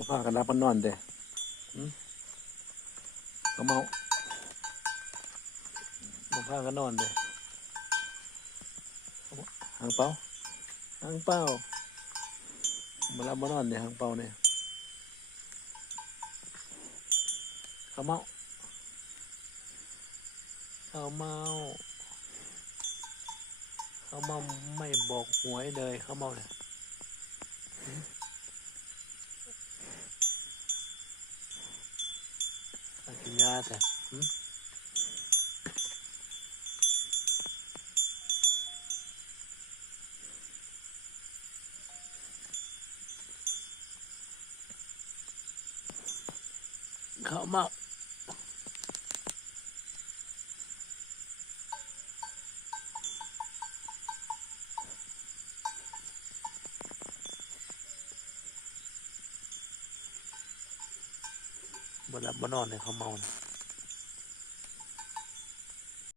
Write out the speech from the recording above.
บ่พากันรับมันนอนเด้เขาเมาบ่พากันนอนเด้หางเปาหางเปามารับมานอนเด้หางเปาเนี่ยเขาเมาเขาเมาเขาเมาไม่บอกหวยเลยเขาเมาเนี่ยกินยาแต่เขาเมาบ่หลับบ่นอนเลยเขาเมาเนี่ย